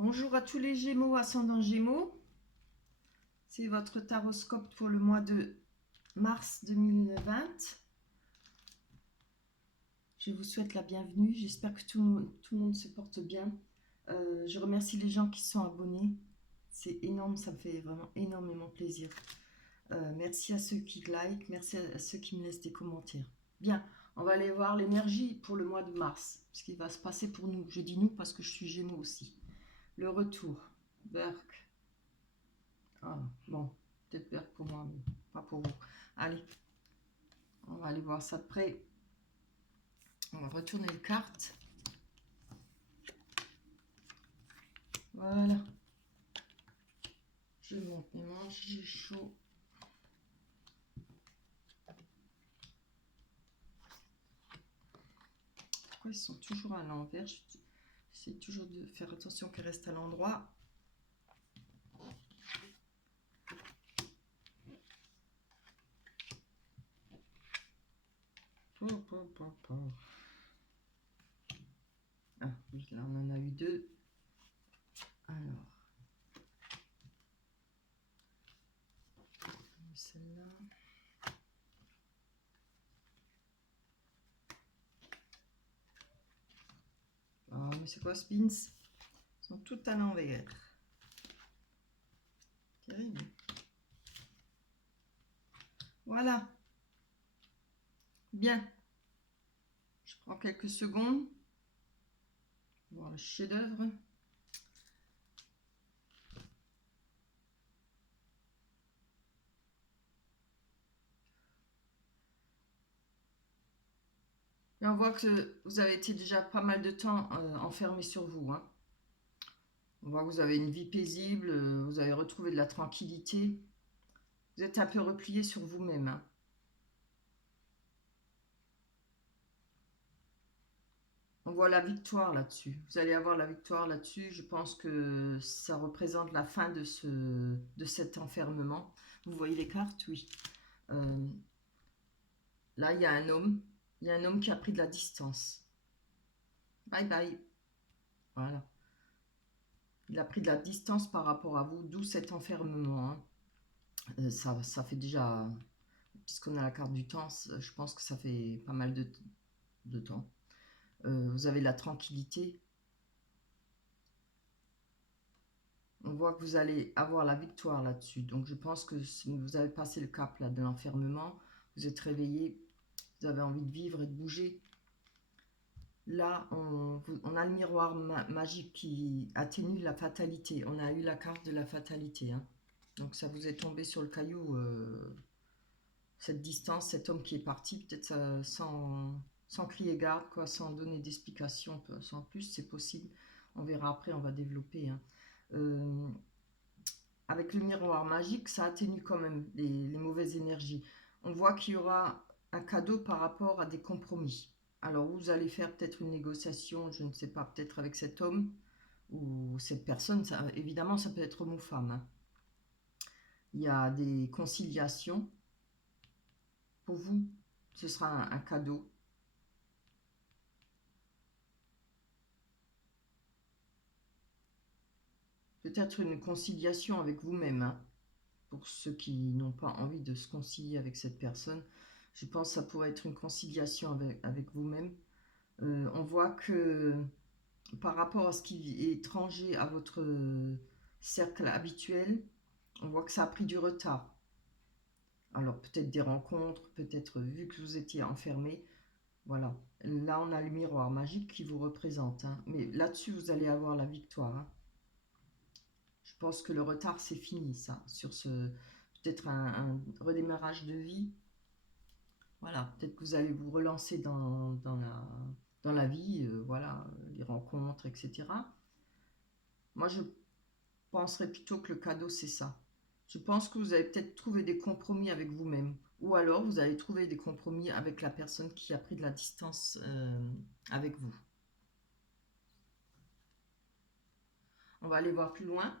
Bonjour à tous les Gémeaux, ascendant Gémeaux. C'est votre taroscope pour le mois de mars 2020. Je vous souhaite la bienvenue. J'espère que tout le monde se porte bien. Je remercie les gens qui sont abonnés. C'est énorme, ça me fait vraiment énormément plaisir. Merci à ceux qui like, merci à ceux qui me laissent des commentaires. Bien, on va aller voir l'énergie pour le mois de mars. Ce qui va se passer pour nous. Je dis nous parce que je suis Gémeaux aussi. Le retour. Berk. Ah, bon, peut-être vert pour moi, mais pas pour vous. Allez, on va aller voir ça de près. On va retourner les cartes. Voilà. Je monte mes manches, j'ai chaud. Pourquoi ils sont toujours à l'envers? J'essaie toujours de faire attention qu'ils restent à l'endroit. Ah oui, là on en a eu deux. Alors, celle-là. Oh, mais c'est quoi ce pins? Ils sont tout à l'envers. Terrible. Voilà. Bien. Je prends quelques secondes. Voir le chef-d'œuvre. Et on voit que vous avez été déjà pas mal de temps enfermé sur vous. Hein. On voit que vous avez une vie paisible, vous avez retrouvé de la tranquillité. Vous êtes un peu replié sur vous-même. Hein. On voit la victoire là-dessus. Vous allez avoir la victoire là-dessus. Je pense que ça représente la fin de cet enfermement. Vous voyez les cartes? Oui. Là, il y a un homme. Il y a un homme qui a pris de la distance. Bye bye. Voilà. Il a pris de la distance par rapport à vous, d'où cet enfermement. Hein. Ça fait déjà, puisqu'on a la carte du temps, je pense que ça fait pas mal de temps. Vous avez la tranquillité. On voit que vous allez avoir la victoire là-dessus. Donc je pense que vous avez passé le cap là, de l'enfermement. Vous êtes réveillé, vous avez envie de vivre et de bouger. Là, on a le miroir magique qui atténue la fatalité. On a eu la carte de la fatalité. Hein. Donc ça vous est tombé sur le caillou, cette distance, cet homme qui est parti, peut-être sans crier garde, quoi, sans donner d'explication, sans plus, c'est possible. On verra après, on va développer. Hein. Avec le miroir magique, ça atténue quand même les mauvaises énergies. On voit qu'il y aura un cadeau par rapport à des compromis. Alors, vous allez faire peut-être une négociation, je ne sais pas, peut-être avec cet homme ou cette personne. Ça, évidemment, ça peut être homme ou femme. Hein. Il y a des conciliations. Pour vous, ce sera un cadeau. Peut-être une conciliation avec vous-même. Hein. Pour ceux qui n'ont pas envie de se concilier avec cette personne, je pense que ça pourrait être une conciliation avec vous-même. On voit que par rapport à ce qui est étranger à votre cercle habituel, on voit que ça a pris du retard. Alors peut-être des rencontres, peut-être vu que vous étiez enfermé. Voilà. Là, on a le miroir magique qui vous représente. Hein. Mais là-dessus, vous allez avoir la victoire. Hein. Je pense que le retard, c'est fini, ça. Sur ce, peut-être un redémarrage de vie. Voilà. Peut-être que vous allez vous relancer dans la vie, voilà, les rencontres, etc. Moi, je penserais plutôt que le cadeau, c'est ça. Je pense que vous allez peut-être trouver des compromis avec vous-même. Ou alors, vous allez trouver des compromis avec la personne qui a pris de la distance avec vous. On va aller voir plus loin.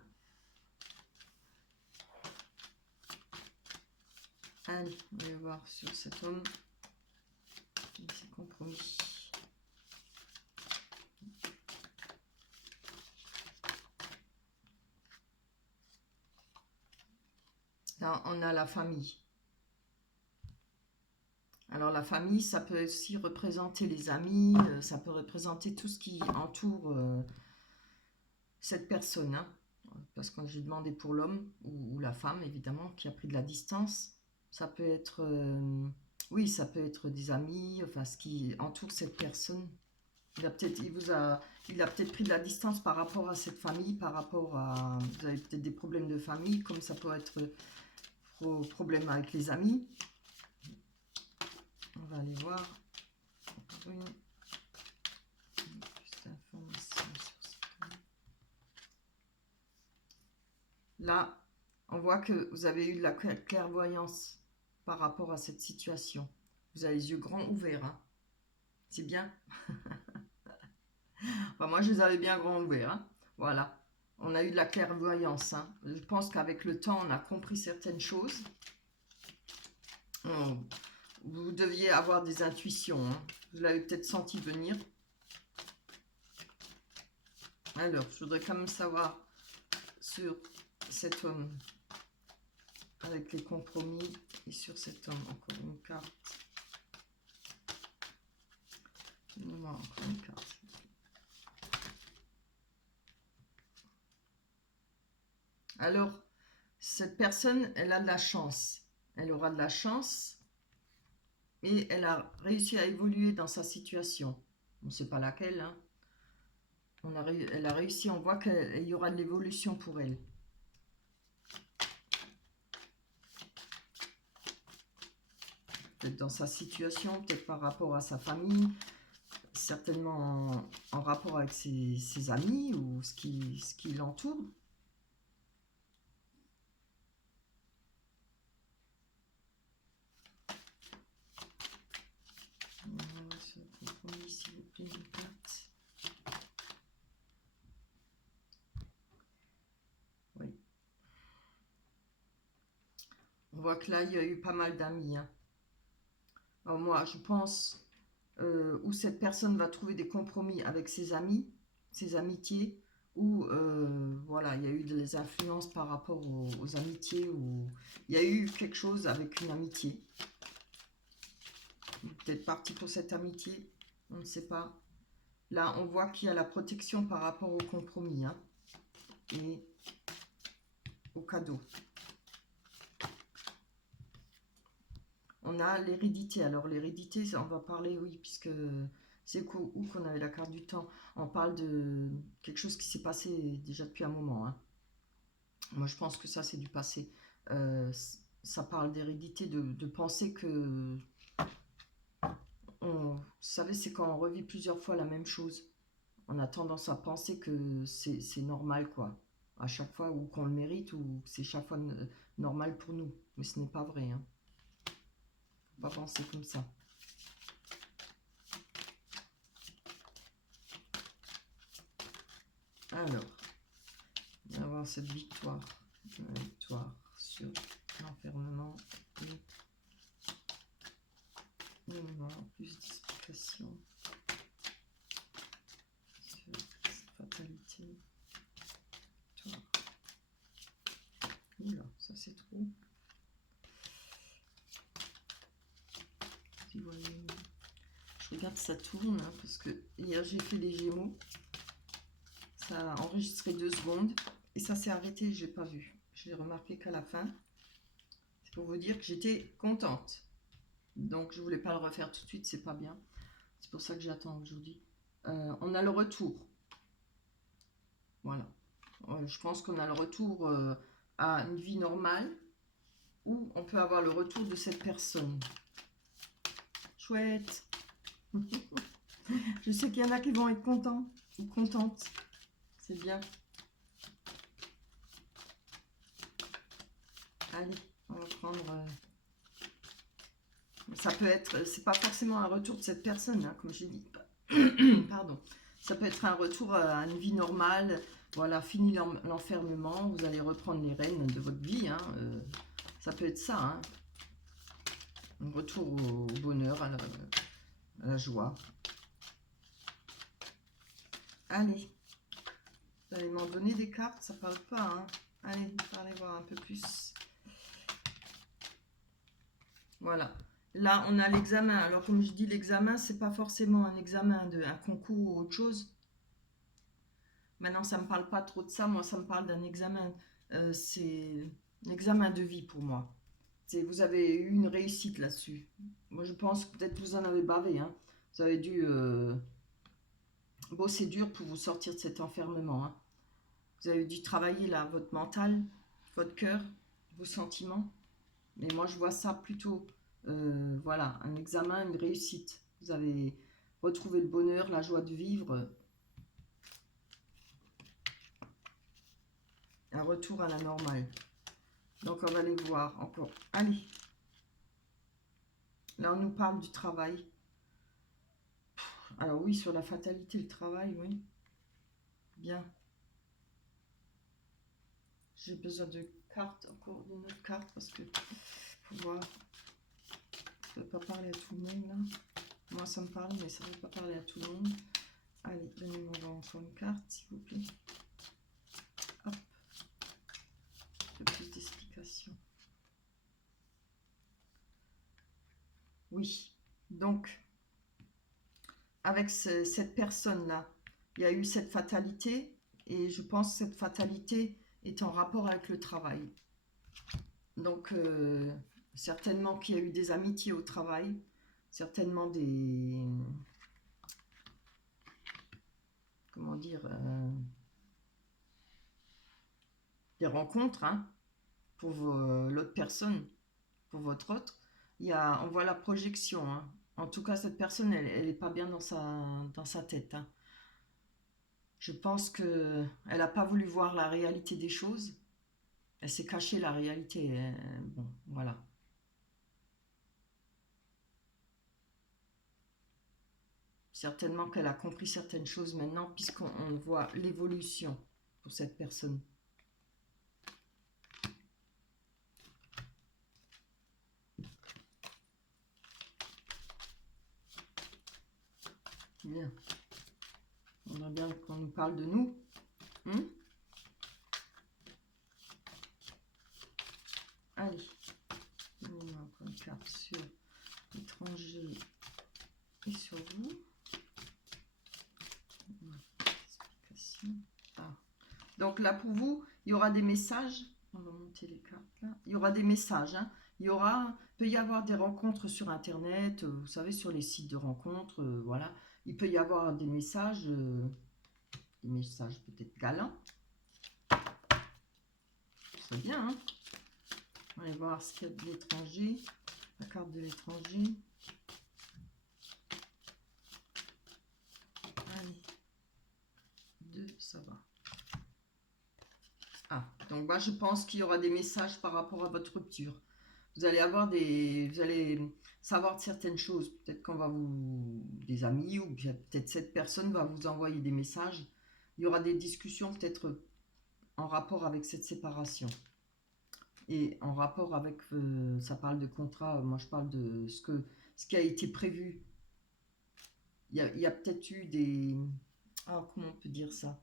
Allez, on va voir sur cet homme. Ses compromis. Là, on a la famille. Alors la famille, ça peut aussi représenter les amis, ça peut représenter tout ce qui entoure cette personne, hein. Parce que j'ai demandé pour l'homme ou la femme, évidemment, qui a pris de la distance. Ça peut être, oui, ça peut être des amis, enfin ce qui entoure cette personne. Il a peut-être pris de la distance par rapport à cette famille, par rapport à, vous avez peut-être des problèmes de famille, comme ça peut être problème avec les amis. On va aller voir. Oui. Là, on voit que vous avez eu de la clairvoyance par rapport à cette situation. Vous avez les yeux grands ouverts, hein. C'est bien. Enfin, moi, je les avais bien grands ouverts, hein. Voilà. On a eu de la clairvoyance, hein. Je pense qu'avec le temps, on a compris certaines choses. Vous deviez avoir des intuitions, hein. Vous l'avez peut-être senti venir. Alors, je voudrais quand même savoir sur cet homme avec les compromis et sur cet homme. Encore une carte. Encore une carte. Alors, cette personne, elle a de la chance. Elle aura de la chance et elle a réussi à évoluer dans sa situation. On ne sait pas laquelle, hein. Elle a réussi, on voit qu'il y aura de l'évolution pour elle. Peut-être dans sa situation, peut-être par rapport à sa famille, certainement en rapport avec ses amis ou ce qui l'entoure. S'il vous plaît, une carte. Oui. On voit que là, il y a eu pas mal d'amis, hein. Alors moi, je pense où cette personne va trouver des compromis avec ses amis, ses amitiés, ou voilà, il y a eu des influences par rapport aux amitiés, ou il y a eu quelque chose avec une amitié. Peut-être parti pour cette amitié, on ne sait pas. Là, on voit qu'il y a la protection par rapport au compromis, hein, et au cadeau. On a l'hérédité. Alors l'hérédité, on va parler, oui, puisque c'est où qu'on avait la carte du temps. On parle de quelque chose qui s'est passé déjà depuis un moment, hein. Moi, je pense que ça, c'est du passé. Ça parle d'hérédité, de penser que... vous savez, c'est quand on revit plusieurs fois la même chose. On a tendance à penser que c'est normal, quoi. À chaque fois, ou qu'on le mérite, ou c'est chaque fois normal pour nous. Mais ce n'est pas vrai, hein. Faut pas penser comme ça. Alors, on va avoir cette victoire. Une victoire sur l'enfermement. Et on va avoir plus d'explications sur cette fatalité. Victoire. Oula, ça c'est trop. Si vous voyez, je regarde ça tourne, hein, parce que hier j'ai fait les Gémeaux. Ça a enregistré 2 secondes et ça s'est arrêté, je n'ai pas vu. Je l'ai remarqué qu'à la fin. C'est pour vous dire que j'étais contente. Donc je voulais pas le refaire tout de suite, c'est pas bien. C'est pour ça que j'attends aujourd'hui. On a le retour. Voilà. Je pense qu'on a le retour à une vie normale ou on peut avoir le retour de cette personne. Chouette. Je sais qu'il y en a qui vont être contents ou contentes. C'est bien. Allez, on va prendre... ça peut être... C'est pas forcément un retour de cette personne, hein, comme j'ai dit. Pardon. Ça peut être un retour à une vie normale. Voilà, fini l'enfermement. Vous allez reprendre les rênes de votre vie, hein. Ça peut être ça, hein. Un retour au bonheur, à la joie. Allez. Vous allez m'en donner des cartes, ça parle pas, hein. Allez, allez voir un peu plus. Voilà. Là, on a l'examen. Alors, comme je dis, l'examen, c'est pas forcément un examen un concours ou autre chose. Maintenant, ça me parle pas trop de ça. Moi, ça me parle d'un examen. C'est un examen de vie pour moi. Vous avez eu une réussite là-dessus. Moi, je pense que peut-être vous en avez bavé. Hein. Vous avez dû bosser dur pour vous sortir de cet enfermement. Hein. Vous avez dû travailler là, votre mental, votre cœur, vos sentiments. Mais moi, je vois ça plutôt, voilà, un examen, une réussite. Vous avez retrouvé le bonheur, la joie de vivre, un retour à la normale. Donc, on va aller voir encore. Allez. Là, on nous parle du travail. Alors oui, sur la fatalité, le travail, oui. Bien. J'ai besoin de cartes, encore d'une autre carte, parce que, faut voir, ça ne veut pas parler à tout le monde, là. Moi, ça me parle, mais ça ne veut pas parler à tout le monde. Allez, donnez-moi encore une carte, s'il vous plaît. Hop. Un peu plus d'explications. Oui. Donc, avec cette personne-là, il y a eu cette fatalité, et je pense que cette fatalité est en rapport avec le travail. Donc, certainement qu'il y a eu des amitiés au travail, certainement des... Comment dire des rencontres, hein, pour l'autre personne, pour votre autre. On voit la projection. Hein. En tout cas, cette personne, elle n'est pas bien dans sa tête. Hein. Je pense qu'elle n'a pas voulu voir la réalité des choses. Elle s'est cachée la réalité. Bon, voilà. Certainement qu'elle a compris certaines choses maintenant, puisqu'on voit l'évolution pour cette personne. Bien. On a bien qu'on nous parle de nous. Allez. On a encore une carte sur l'étranger et sur vous. Ah. Donc là, pour vous, il y aura des messages. On va monter les cartes là. Il y aura des messages. Hein. Peut y avoir des rencontres sur Internet, vous savez, sur les sites de rencontres. Voilà. Il peut y avoir des messages peut-être galants. C'est bien. Hein. On va aller voir ce qu'il y a de l'étranger. La carte de l'étranger. Allez. 2, ça va. Ah, donc bah, je pense qu'il y aura des messages par rapport à votre rupture. Vous allez savoir de certaines choses. Peut-être qu'on va des amis, ou peut-être cette personne va vous envoyer des messages. Il y aura des discussions peut-être en rapport avec cette séparation. Et en rapport avec, ça parle de contrat, moi je parle de ce qui a été prévu. Il y a peut-être eu des... Ah, comment on peut dire ça?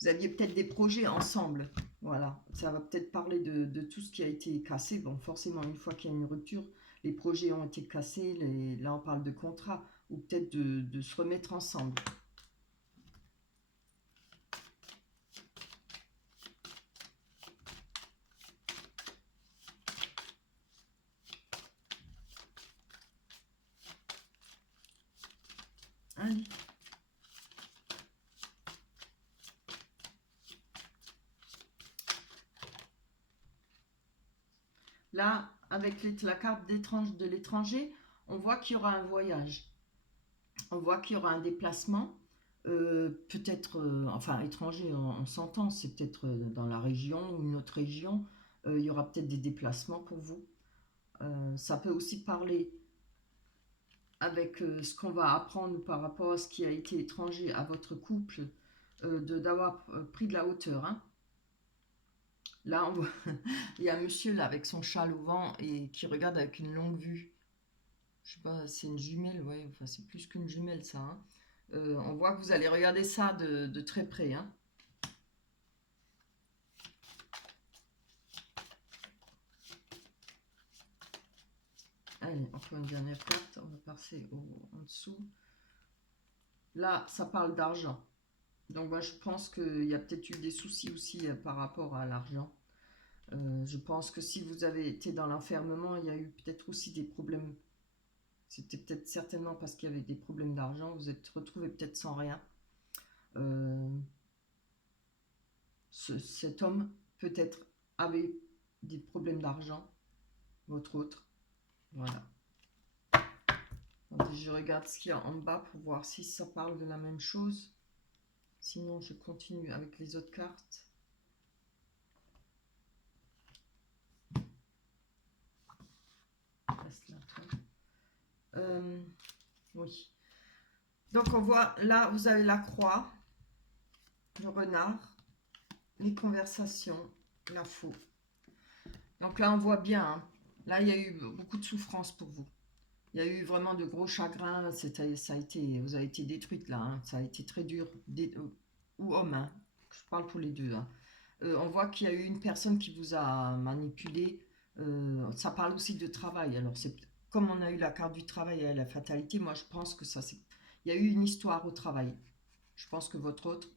Vous aviez peut-être des projets ensemble. Voilà, ça va peut-être parler de tout ce qui a été cassé. Bon, forcément, une fois qu'il y a une rupture, les projets ont été cassés. Là, on parle de contrat, ou peut-être de se remettre ensemble. Allez. Là, avec la carte de l'étranger, on voit qu'il y aura un voyage. On voit qu'il y aura un déplacement. Peut-être, enfin étranger, on s'entend, c'est peut-être dans la région ou une autre région. Il y aura peut-être des déplacements pour vous. Ça peut aussi parler avec ce qu'on va apprendre par rapport à ce qui a été étranger à votre couple, d'avoir pris de la hauteur. Hein. Là, on voit, il y a un monsieur là avec son châle au vent et qui regarde avec une longue vue. Je sais pas, c'est une jumelle, ouais, enfin c'est plus qu'une jumelle ça. Hein. On voit que vous allez regarder ça de très près. Hein. Allez, encore une dernière carte. On va passer en dessous. Là, ça parle d'argent. Donc, moi, je pense qu'il y a peut-être eu des soucis aussi par rapport à l'argent. Je pense que si vous avez été dans l'enfermement, il y a eu peut-être aussi des problèmes. C'était peut-être certainement parce qu'il y avait des problèmes d'argent. Vous êtes retrouvé peut-être sans rien. Euh, cet homme peut-être avait des problèmes d'argent, votre autre. Voilà. Attendez, je regarde ce qu'il y a en bas pour voir si ça parle de la même chose. Sinon, je continue avec les autres cartes. Oui. Donc, on voit, là, vous avez la croix, le renard, les conversations, la faux. Donc là, on voit bien, hein. Là, il y a eu beaucoup de souffrance pour vous. Il y a eu vraiment de gros chagrins. Ça a été, vous avez été détruite là, hein. Ça a été très dur. Ou homme, hein. Je parle pour les deux, hein. On voit qu'il y a eu une personne qui vous a manipulé. Ça parle aussi de travail. Alors, c'est comme on a eu la carte du travail et la fatalité, moi je pense que ça, c'est. Il y a eu une histoire au travail. Je pense que votre autre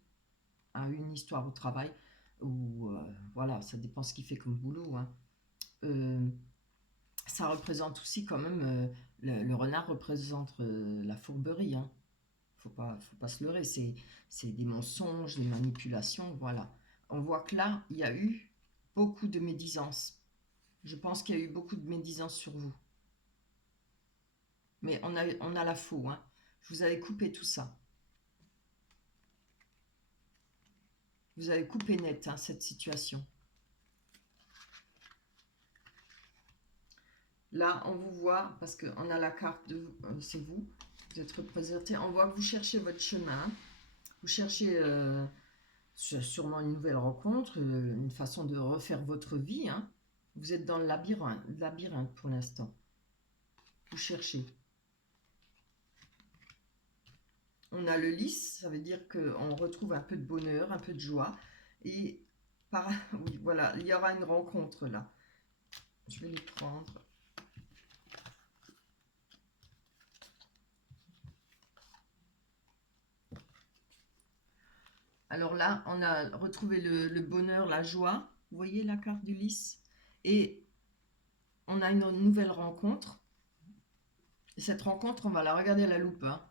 a eu une histoire au travail. Ou voilà, ça dépend ce qu'il fait comme boulot, hein. Euh, Ça représente aussi quand même. Le renard représente la fourberie, hein. Faut pas se leurrer. C'est des mensonges, des manipulations, voilà. On voit que là, il y a eu beaucoup de médisance. Je pense qu'il y a eu beaucoup de médisance sur vous. Mais on a la faux, hein. Je vous avais coupé tout ça. Vous avez coupé net, hein, cette situation. Là, on vous voit, parce qu'on a la carte de c'est vous. Vous êtes représenté. On voit que vous cherchez votre chemin. Vous cherchez sûrement une nouvelle rencontre, une façon de refaire votre vie, hein. Vous êtes dans le labyrinthe pour l'instant. Vous cherchez. On a le lys, ça veut dire qu'on retrouve un peu de bonheur, un peu de joie. Et oui, voilà, il y aura une rencontre là. Je vais les prendre. Alors là, on a retrouvé le bonheur, la joie. Vous voyez la carte du lys. Et on a une nouvelle rencontre. Et cette rencontre, on va la regarder à la loupe, hein.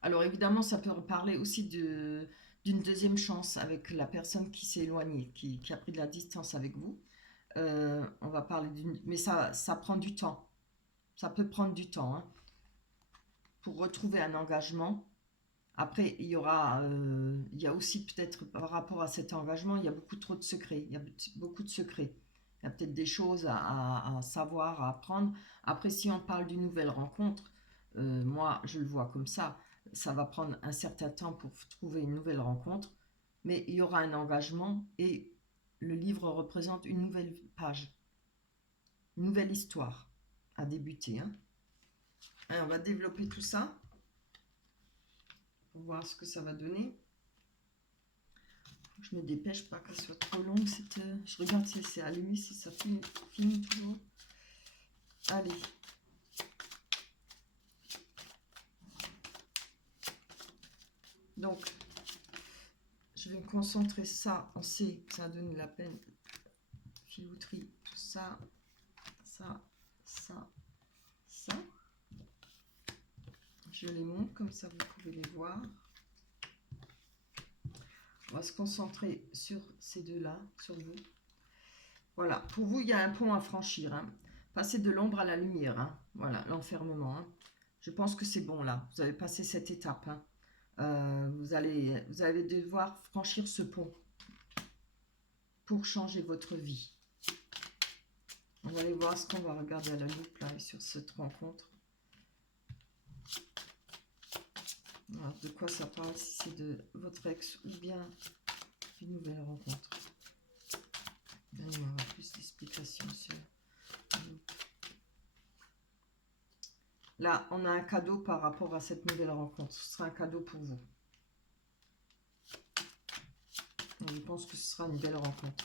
Alors évidemment, ça peut parler aussi d'une deuxième chance avec la personne qui s'est éloignée, qui a pris de la distance avec vous. On va parler d'une. Mais ça prend du temps. Ça peut prendre du temps, hein, pour retrouver un engagement. Après, il y a aussi peut-être par rapport à cet engagement, il y a beaucoup trop de secrets. Il y a beaucoup de secrets. Il y a peut-être des choses à savoir, à apprendre. Après, si on parle d'une nouvelle rencontre, moi, je le vois comme ça. Ça va prendre un certain temps pour trouver une nouvelle rencontre, mais il y aura un engagement et le livre représente une nouvelle page, une nouvelle histoire à débuter, hein. Alors, on va développer tout ça pour voir ce que ça va donner. Je me dépêche pas qu'elle soit trop longue. Je regarde si c'est allumé, si ça finit toujours. Allez. Donc, je vais me concentrer ça. On sait que ça donne la peine. Filouterie, tout ça, ça, ça, ça. Je les montre comme ça, vous pouvez les voir. On va se concentrer sur ces deux-là, sur vous. Voilà, pour vous, il y a un pont à franchir, hein. Passer de l'ombre à la lumière, hein. Voilà, l'enfermement, hein. Je pense que c'est bon là, vous avez passé cette étape, hein. Vous allez devoir franchir ce pont pour changer votre vie. On va aller voir ce qu'on va regarder à la loupe là sur cette rencontre. Alors, de quoi ça parle, si c'est de votre ex ou bien une nouvelle rencontre. Donnez-moi plus d'explications sur. Là, on a un cadeau par rapport à cette nouvelle rencontre. Ce sera un cadeau pour vous. Je pense que ce sera une belle rencontre.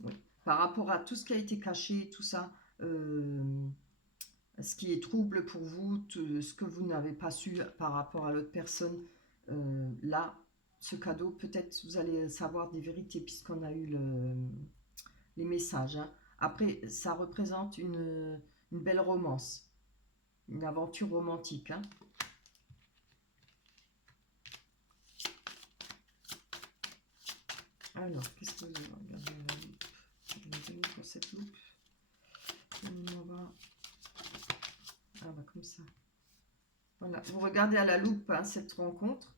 Oui. Par rapport à tout ce qui a été caché, tout ça, ce qui est trouble pour vous, ce que vous n'avez pas su par rapport à l'autre personne. Là, ce cadeau, peut-être vous allez savoir des vérités puisqu'on a eu les messages. Hein. Après, ça représente une belle romance, une aventure romantique. Hein. Alors, qu'est-ce que vous avez regardé la loupe? Je vais pour cette loupe. On va... Ah, bah comme ça. Voilà, vous regardez à la loupe hein, cette rencontre,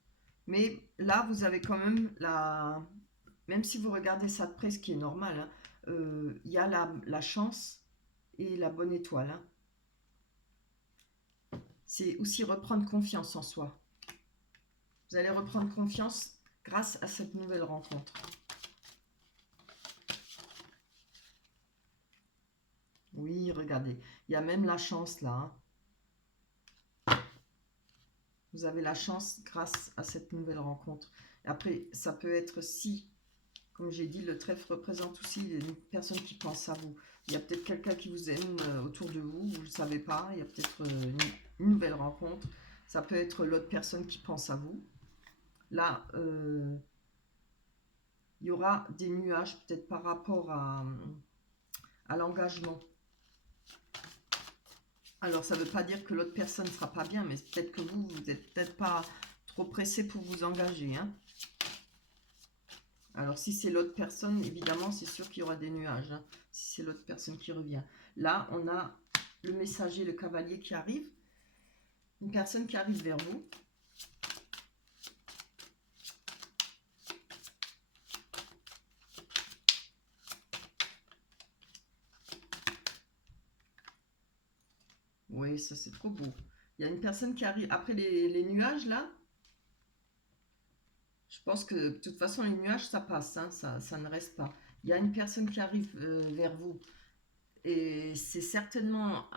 mais là, vous avez quand même la... Même si vous regardez ça de près, ce qui est normal, hein, y a la chance et la bonne étoile. Hein. C'est aussi reprendre confiance en soi. Vous allez reprendre confiance grâce à cette nouvelle rencontre. Oui, regardez, il y a même la chance là. Hein. Vous avez la chance grâce à cette nouvelle rencontre. Après, ça peut être si, comme j'ai dit, le trèfle représente aussi une personne qui pense à vous. Il y a peut-être quelqu'un qui vous aime autour de vous, vous ne le savez pas. Il y a peut-être une nouvelle rencontre. Ça peut être l'autre personne qui pense à vous. Là, il y aura des nuages peut-être par rapport à l'engagement. Alors, ça ne veut pas dire que l'autre personne ne sera pas bien, mais peut-être que vous n'êtes peut-être pas trop pressé pour vous engager. Hein. Alors, si c'est l'autre personne, évidemment, c'est sûr qu'il y aura des nuages. Hein, si c'est l'autre personne qui revient. Là, on a le messager, le cavalier qui arrive. Une personne qui arrive vers vous. Oui, ça c'est trop beau. Il y a une personne qui arrive. Après les nuages, là, je pense que de toute façon, les nuages, ça passe. Hein, ça ne reste pas. Il y a une personne qui arrive vers vous. Et c'est certainement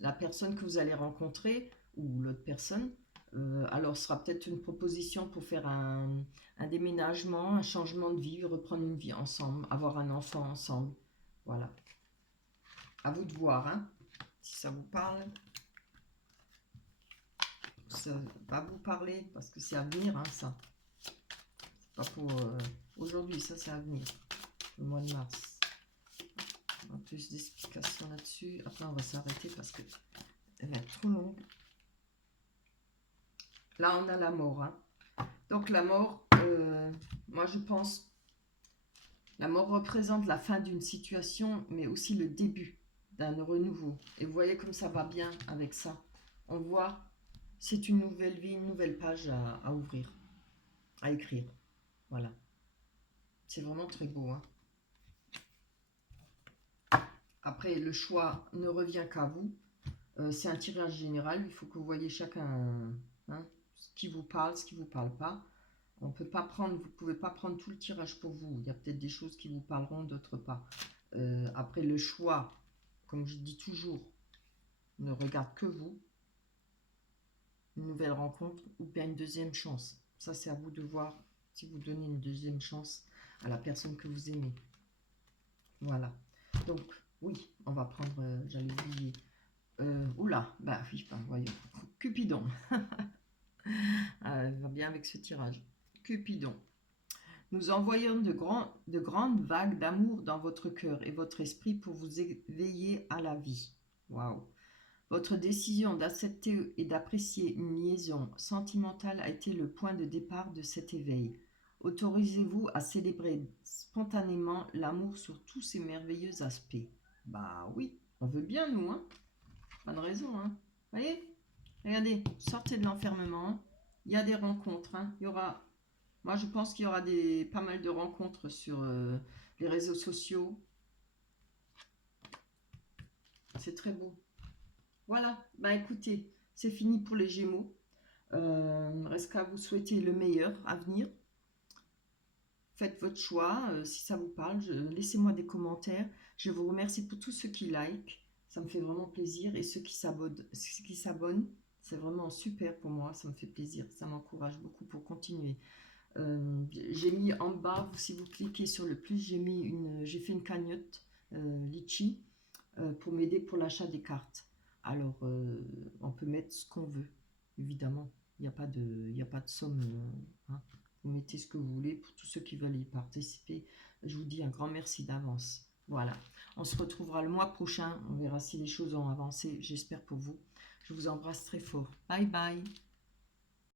la personne que vous allez rencontrer ou l'autre personne. Alors, ce sera peut-être une proposition pour faire un déménagement, un changement de vie, reprendre une vie ensemble, avoir un enfant ensemble. Voilà. À vous de voir, hein, si ça vous parle. Ça va vous parler parce que c'est à venir, hein, ça. C'est pas pour aujourd'hui, ça c'est à venir. Le mois de mars. Un peu plus d'explications là-dessus. Après, on va s'arrêter parce que elle va être trop longue. Là, on a la mort. Hein. Donc, la mort, moi je pense, la mort représente la fin d'une situation, mais aussi le début d'un renouveau. Et vous voyez comme ça va bien avec ça. On voit, c'est une nouvelle vie, une nouvelle page à ouvrir, à écrire. Voilà. C'est vraiment très beau. Hein. Après, le choix ne revient qu'à vous. C'est un tirage général. Il faut que vous voyez chacun hein, ce qui vous parle, ce qui ne vous parle pas. On peut pas prendre, vous ne pouvez pas prendre tout le tirage pour vous. Il y a peut-être des choses qui vous parleront, d'autres pas. Après, le choix, comme je dis toujours, ne regarde que vous. Une nouvelle rencontre ou bien une deuxième chance. Ça, c'est à vous de voir si vous donnez une deuxième chance à la personne que vous aimez. Voilà. Donc, oui, on va prendre, j'allais oublier. Oula, bah oui, bah, voyons. Cupidon. Elle va bien avec ce tirage. Cupidon. Nous envoyons de grandes vagues d'amour dans votre cœur et votre esprit pour vous éveiller à la vie. Waouh. Votre décision d'accepter et d'apprécier une liaison sentimentale a été le point de départ de cet éveil. Autorisez-vous à célébrer spontanément l'amour sur tous ses merveilleux aspects. Bah oui, on veut bien nous, hein. Pas de raison, hein. Voyez? Regardez, sortez de l'enfermement. Il y a des rencontres, hein. Il y aura... Moi, je pense qu'il y aura pas mal de rencontres sur les réseaux sociaux. C'est très beau. Voilà, bah écoutez, c'est fini pour les Gémeaux. Reste qu'à vous souhaiter le meilleur à venir. Faites votre choix, si ça vous parle, laissez-moi des commentaires. Je vous remercie pour tous ceux qui like, ça me fait vraiment plaisir. Et ceux qui s'abonnent, c'est vraiment super pour moi, ça me fait plaisir, ça m'encourage beaucoup pour continuer. J'ai mis en bas, si vous cliquez sur le plus, j'ai fait une cagnotte Litchi, pour m'aider pour l'achat des cartes. Alors, on peut mettre ce qu'on veut, évidemment. Il n'y a pas de somme. Hein. Vous mettez ce que vous voulez. Pour tous ceux qui veulent y participer, je vous dis un grand merci d'avance. Voilà. On se retrouvera le mois prochain. On verra si les choses ont avancé. J'espère pour vous. Je vous embrasse très fort. Bye bye.